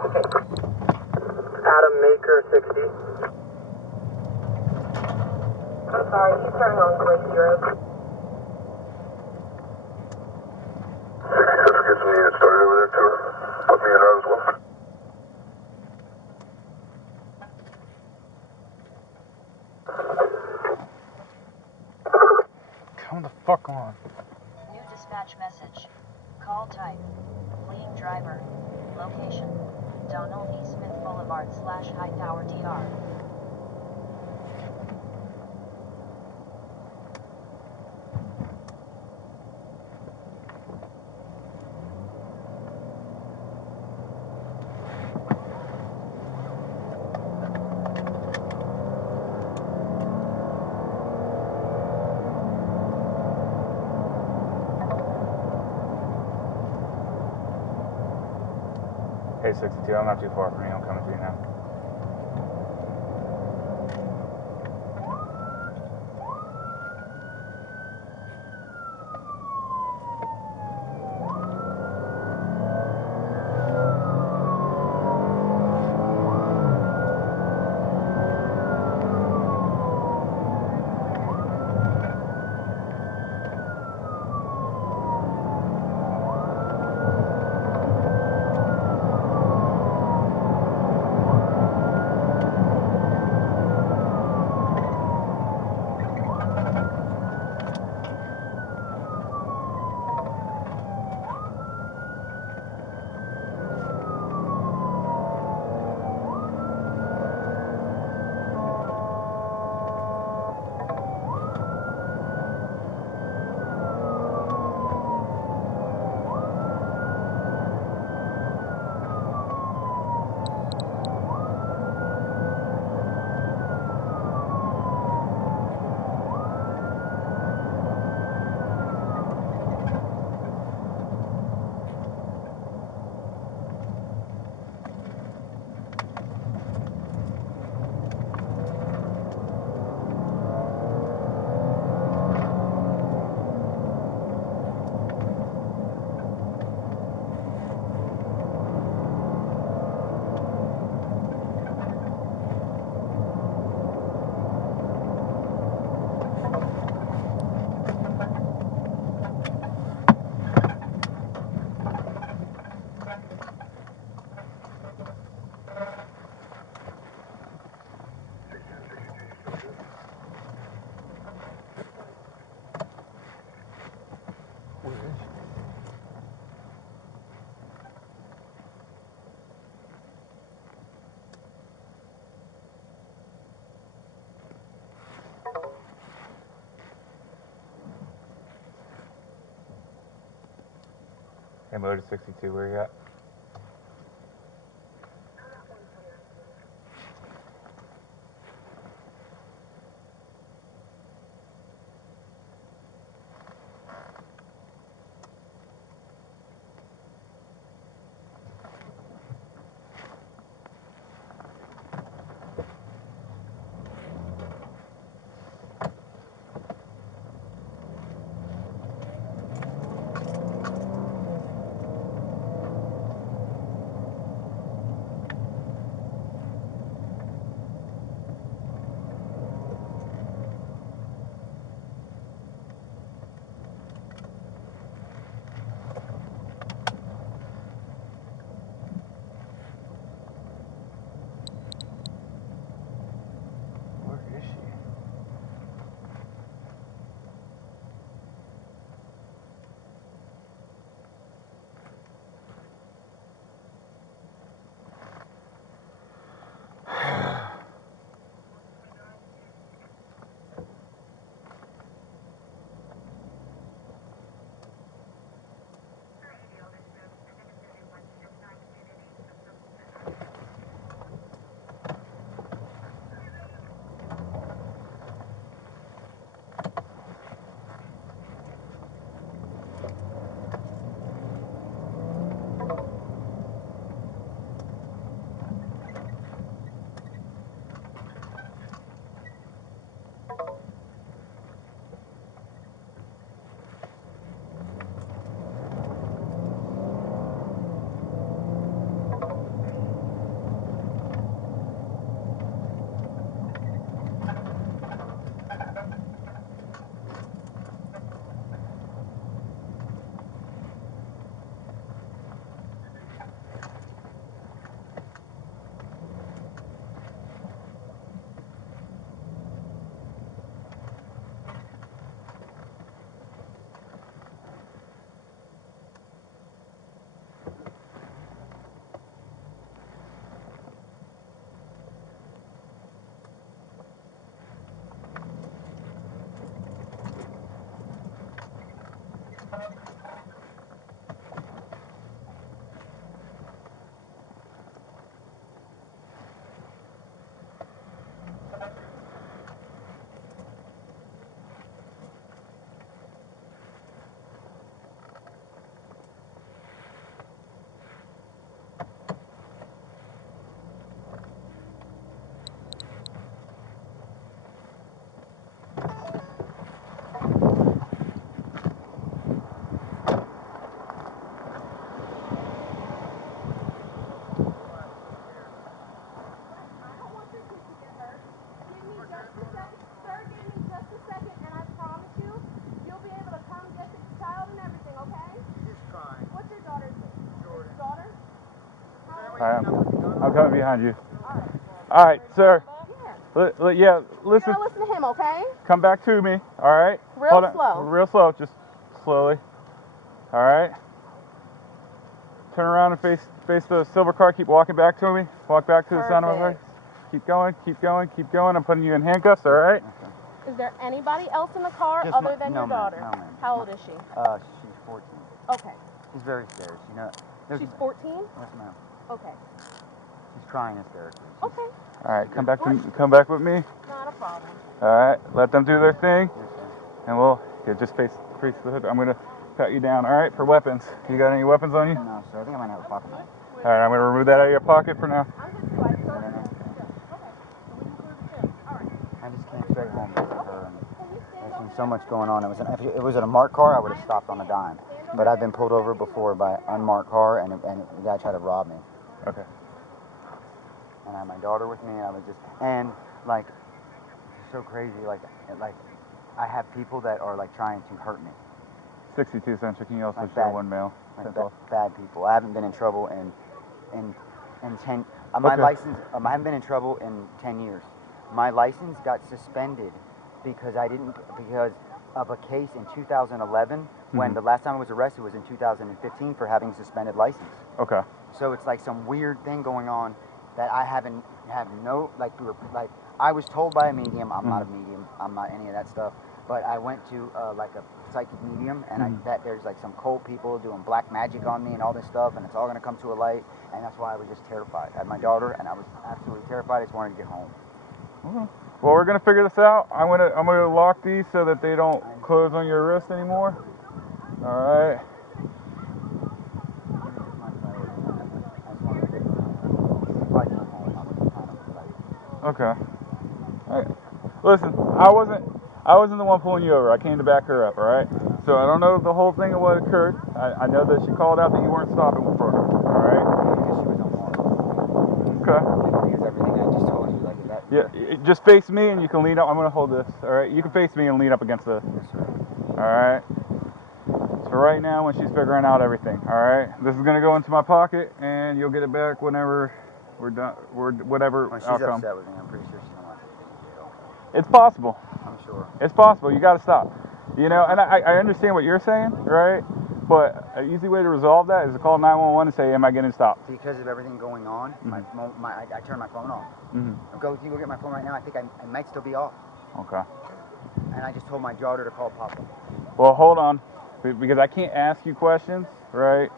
Adam Maker 60. I'm sorry, he's turning on Glacier Road. 66, get some units started over there too. Put me in as well. Come the fuck on. New dispatch message. Call type. Fleeing driver. Location. Donald E. Smith Boulevard / Hightower DR. Hey, 62, I'm not too far from you. I'm coming to you now. Hey, Motor 62, where you at? I'm coming behind you. All right, sir. Yeah, listen. You gotta listen to him, okay? Come back to me. All right. Real Hold on. slow. Real slow. Just slowly. All right. Turn around and face the silver car. Keep walking back to me. Walk back to the sound of my voice. Keep going. Keep going. Keep going. I'm putting you in handcuffs. All right. Is there anybody else in the car Just other than no, your daughter? No, ma'am. How old is she? She's 14. Okay. She's very scared. You know. She's 14? Yes, ma'am. Okay. She's crying hysterically. Okay. All right. Come back with me. Not a problem. All right. Let them do their thing, Yes, sir. and we'll just face the hood. I'm gonna pat you down. All right. For weapons. You got any weapons on you? No, sir. I think I might have a pocket knife. All right. I'm gonna remove that out of your pocket for now. I just came straight home with her, and there's been so much going on. If it was a marked car, I would have stopped on a dime. But I've been pulled over before by an unmarked car, and the guy tried to rob me. Okay. And I had my daughter with me, and I was just, and like, it's so crazy. Like I have people that are like trying to hurt me. 62 Central. Can you also Like show bad- one male? Like bad people. I haven't been in trouble in 10. My Okay. license. I haven't been in trouble in 10 years. My license got suspended because of a case in 2011 when the last time I was arrested was in 2015 for having suspended license. Okay. So it's like some weird thing going on that I have no, like, I was told by a medium. I'm not a medium. I'm not any of that stuff. But I went to like a psychic medium, and that there's like some cold people doing black magic on me and all this stuff, and it's all gonna come to a light. And that's why I was just terrified. I had my daughter, and I was absolutely terrified. I just wanted to get home. Okay. Well, we're gonna figure this out. I'm gonna lock these so that they don't close on your wrist anymore. All right. Okay. All right. Listen, I wasn't the one pulling you over. I came to back her up. All right. So I don't know the whole thing of what occurred. I know that she called out that you weren't stopping for her. All right. Okay. Because everything I just told you, like, is that? Yeah. Just face me, and you can lean up. I'm gonna hold this. All right. You can face me and lean up against the. Yes, sir. All right. So right now, when she's figuring out everything, all right, this is gonna go into my pocket, and you'll get it back whenever we're done. Whatever Well, she's outcome. upset with me. I'm pretty sure she's gonna want to take me to jail. It's possible. I'm sure. It's possible. You got to stop. You know, and I understand what you're saying, right? But an easy way to resolve that is to call 911 and say, "Am I getting stopped?" Because of everything going on, I turned my phone off. Mm-hmm. You go get my phone right now. I think I might still be off. Okay. And I just told my daughter to call Papa. Well, hold on, because I can't ask you questions, right,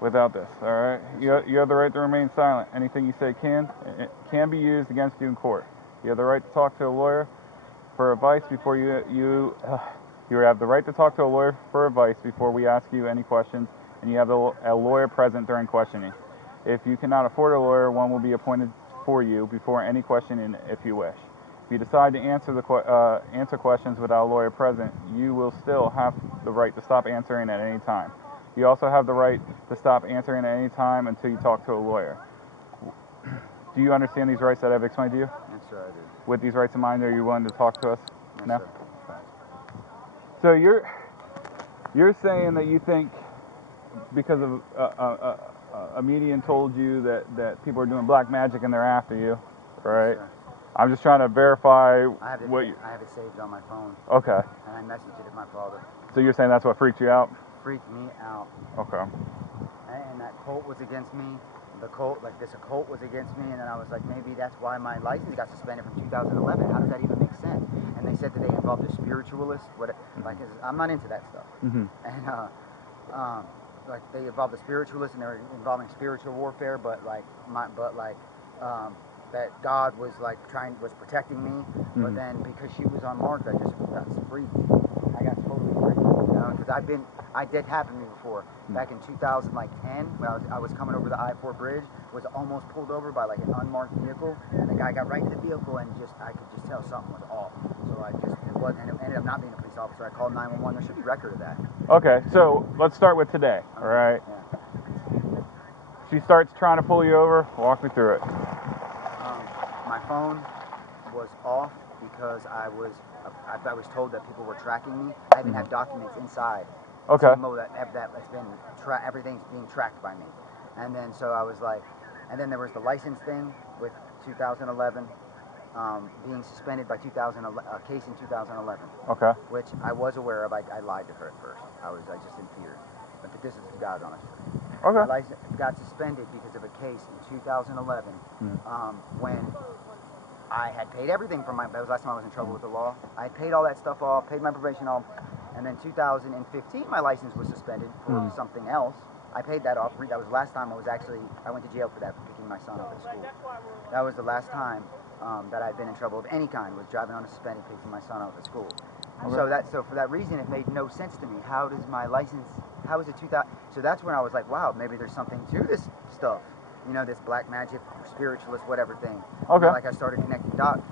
without this. All right. You have the right to remain silent. Anything you say can be used against you in court. You have the right to talk to a lawyer for advice before you have the right to talk to a lawyer for advice before we ask you any questions, and you have a lawyer present during questioning. If you cannot afford a lawyer, one will be appointed for you before any questioning if you wish. If you decide to answer questions without a lawyer present, you will still have the right to stop answering at any time. You also have the right to stop answering at any time until you talk to a lawyer. Do you understand these rights that I've explained to you? Yes, sir, I do. With these rights in mind, are you willing to talk to us? Yes, No? sir. So you're saying that you think because of a medium told you that people are doing black magic and they're after you, right? Yes, sir. I'm just trying to verify I have it saved on my phone, Okay. and I messaged it to my father. So you're saying that's what freaked you out? Freaked me out. Okay. And that cult was against me. The cult, like this cult was against me, and then I was like, maybe that's why my license got suspended from 2011. How does that even make sense? And they said that they involved a spiritualist. I'm not into that stuff. Mm-hmm. And like they involved a spiritualist, and they were involving spiritual warfare. But that God was protecting me. Mm-hmm. But then because she was unmarked, I just got freaked. I got totally freaked, because I did happen to me before. Back in 2010, when I was coming over the I-4 bridge, was almost pulled over by like an unmarked vehicle, and the guy got right into the vehicle, and I could just tell something was off. So it ended up not being a police officer. I called 911. There should be record of that. Okay, so let's start with today, all right? Yeah. She starts trying to pull you over. Walk me through it. My phone was off because I was told that people were tracking me. I even have documents inside. Okay. That's been everything's being tracked by me. And then so I was like, And then there was the license thing with 2011, being suspended by a case in 2011. Okay. Which I was aware of. I lied to her at first. I just in fear. But this is God's honest truth. Okay. My license got suspended because of a case in 2011 when I had paid everything from that was the last time I was in trouble with the law. I had paid all that stuff off, paid my probation off, and then 2015 my license was suspended for something else. I paid that off. That was the last time I went to jail for that, for picking my son up at school. That was the last time that I'd been in trouble of any kind, was driving on a suspended, picking my son up at school. Okay. So for that reason, it made no sense to me. How does my license? How is it 2000? So that's when I was like, wow, maybe there's something to this stuff. You know, this black magic, spiritualist, whatever thing. Okay. You know, like I started connecting dots,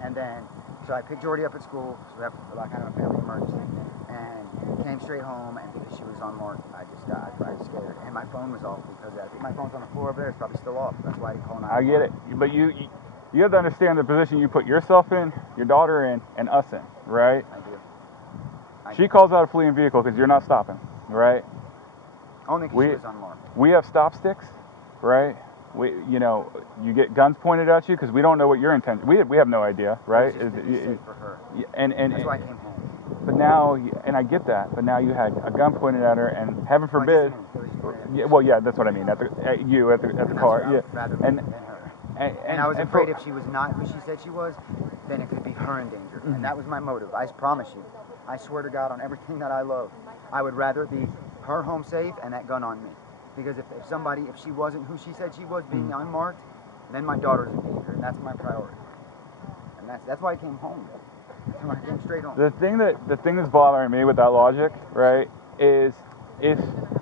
and then so I picked Jordy up at school. So we have like kind of a family emergency, and came straight home. And because she was unmarked, I was scared, and my phone was off because I think my phone's on the floor over there. It's probably still off. That's why I didn't call 911. I get it, but you have to understand the position you put yourself in, your daughter in, and us in, right? I do. She calls out a fleeing vehicle because you're not stopping, right? Only because she was unmarked. We have stop sticks, right? You get guns pointed at you because we don't know what your intention. We have no idea, right? It's just to be safe for her. And that's why I came home. But now, and I get that, but now you had a gun pointed at her, and heaven forbid. Yeah, that's what I mean. At the car, yeah. Rather and than her. And I was afraid if she was not who she said she was, then it could be her in danger. And that was my motive. I promise you. I swear to God on everything that I love, I would rather be her home safe and that gun on me. Because if she wasn't who she said she was, being unmarked, then my daughter's in danger, and that's my priority. And that's why I came home. That's why I came straight home. The thing that's bothering me with that logic, right, is if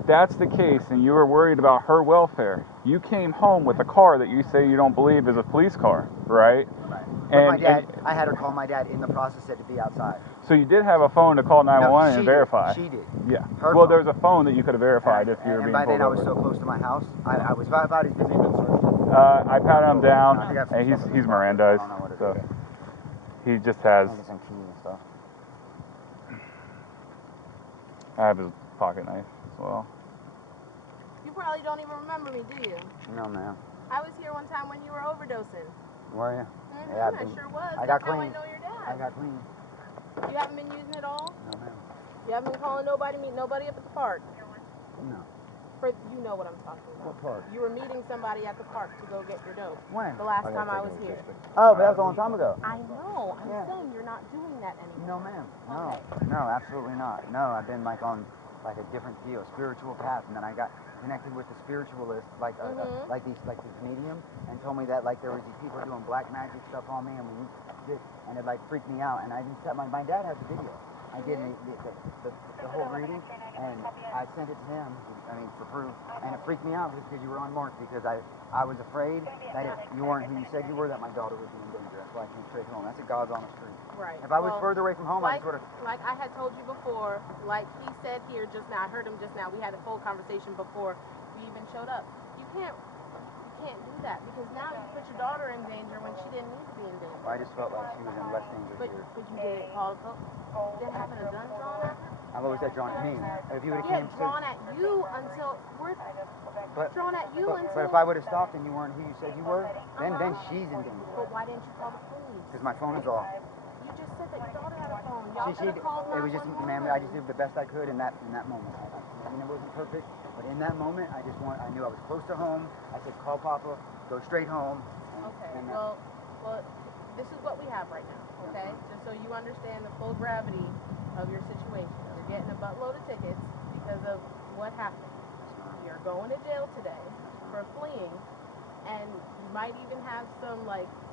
that's the case and you were worried about her welfare, you came home with a car that you say you don't believe is a police car, right? Right. But my dad, I had her call my dad in the process, said to be outside. So you did have a phone to call 911 and verify. She did. Yeah. Her well, phone. there was a phone that you could have verified if you were being pulled over. And by then I was so close to my house. I was about his business. I patted him down, I think and he's I Mirandized, don't know what it so is. he just has. Maybe some key and stuff. I have his pocket knife as well. You probably don't even remember me, do you? No, ma'am. I was here one time when you were overdosing. Were you? Mm-hmm, Yeah, I sure was. I got That's clean. how I know your dad. I got clean. You haven't been using it all? No, ma'am. You haven't been calling nobody, meet nobody up at the park? No. You know what I'm talking about. What park? You were meeting somebody at the park to go get your dope. When? The last time I was here. Oh, but that was a long time ago. I know. I'm Yeah. saying you're not doing that No, anymore. ma'am. No. Okay. No, absolutely not. No, I've been like on like a different deal, spiritual path, and then I got connected with the spiritualist, like this medium, and told me that like there was these people doing black magic stuff on me, and it like freaked me out. And I even said, my dad has a video. I did the whole reading, and I sent it to him. For proof, and it freaked me out because you were unmarked. Because I was afraid that if you weren't who you said you were, that my daughter would be in danger. That's why I came straight home. That's a God's honest truth. Right. If I was further away from home, I would have. Like I had told you before, like he said here just now, I heard him just now. We had a full conversation before we even showed up. You can't do that because now you put your daughter in danger when she didn't need to be in danger. I just felt like she was in less danger But here. you didn't call the police. You didn't have a gun drawn at her. I've always said drawn at me. If you would have Yeah, came drawn at you until we're drawn at you until. But if I would have stopped and you weren't who you said you were, then she's in danger. But why didn't you call the police? Because my phone is off. You just said that your daughter had a phone. Y'all could have called 911. It was just, ma'am, I just did the best I could in that moment. I mean, it wasn't perfect, but in that moment, I knew I was close to home. I said, call Papa, go straight home. Okay, well, this is what we have right now, okay? Just so you understand the full gravity of your situation. You're getting a buttload of tickets because of what happened. You're going to jail today for fleeing, and you might even have some,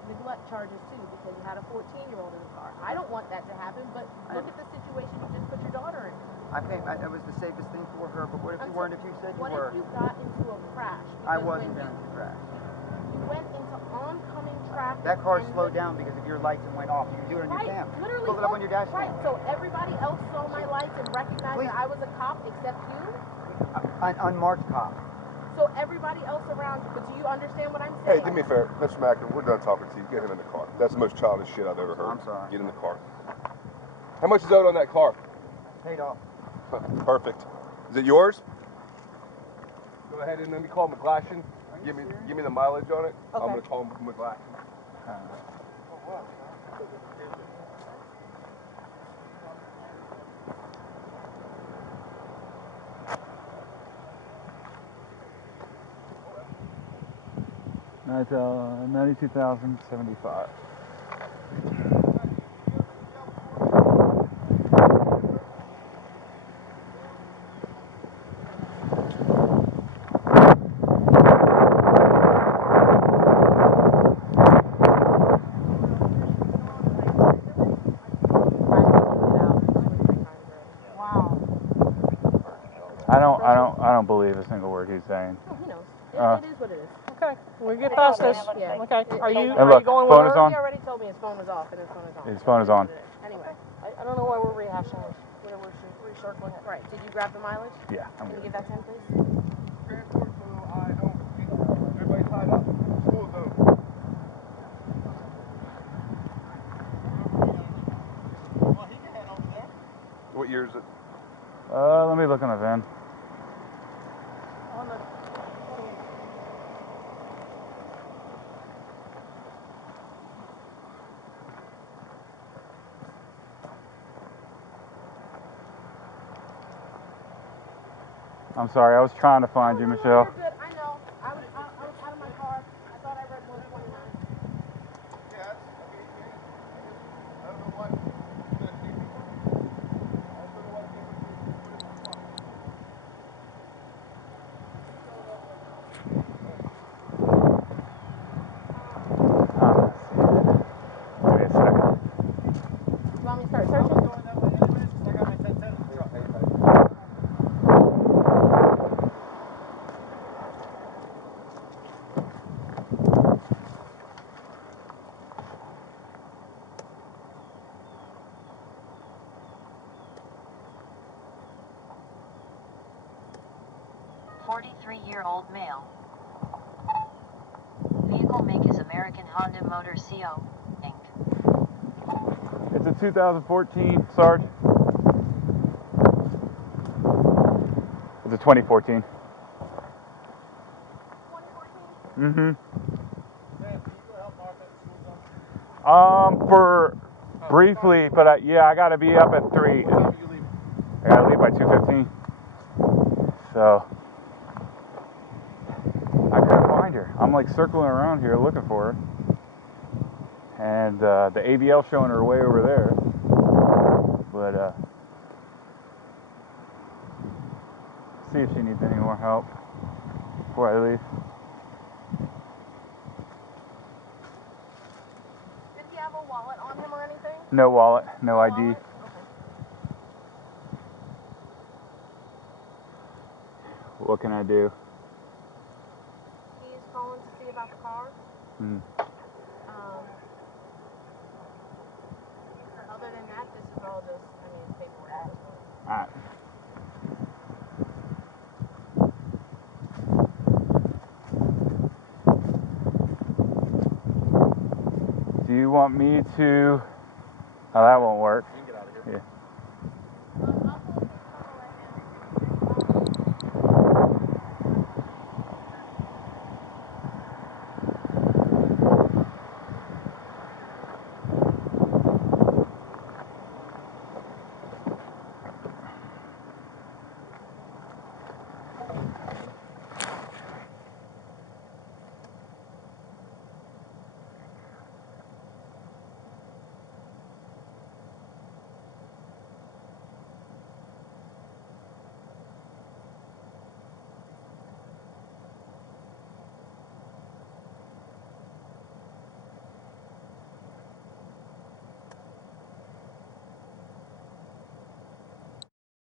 neglect charges, too, because you had a 14-year-old in the car. I don't want that to happen, but look at the situation you just put your daughter in. It was the safest thing for her, but what if you weren't, if you said you were? What if you got into a crash? I wasn't going to crash. You went into oncoming traffic. That car slowed down because of your lights and went off. You can do it on your cam. Literally. Pull it up on your dash cam. Right, so everybody else saw my lights and recognized that I was a cop except you? An unmarked cop. So everybody else around you, but do you understand what I'm saying? Hey, do me a favor, Mr. Mackin, we're done talking to you. Get him in the car. That's the most childish shit I've ever heard. I'm sorry. Get in the car. How much is owed on that car? Paid off. Perfect. Is it yours? Go ahead and let me call McGlashan. Give me the mileage on it. Okay. I'm gonna call McGlack. That's 92,075. Wow. I don't believe a single word he's saying. Oh, he knows. It is what it is. Okay, we'll get past this. Yeah. Okay, are you And look, going phone with is her? on. He already told me his phone was off and his phone is on. His phone is on. Anyway. I don't know why we're rehashing this. We're recircling it. Right. Did you grab the mileage? Yeah, I'm Can you good. give that to him, please? Transport to Idaho. Everybody tied up. School zone. Well, he can head over there. What year is it? Let me look on the VIN. On the I'm sorry, I was trying to find you, Michelle. You're good. I know. I was out of my car. I thought I read 129. Yeah, I don't know why. Give me a second. You want me to start I searching? was going that way anyways, because I got my 1010 in the truck. Old male. Vehicle make is American Honda Motor Co. Inc. It's a 2014, Sarge. It's a 2014. 2014. Mm-hmm. Man, can you go help Martha at the school zone? For briefly, but I gotta be up at 3. What time are you leaving? I gotta leave by 2:15. So I couldn't find her. I'm like circling around here looking for her, and the ABL showing her way over there. But see if she needs any more help before I leave. Did he have a wallet on him or anything? No wallet, no ID. Wallet? Okay. What can I do? He's calling to see about the car. Other than that, this is all just, it's paperwork at this point. Alright. Do you want me to... Oh, that won't work. You can get out of here. Yeah.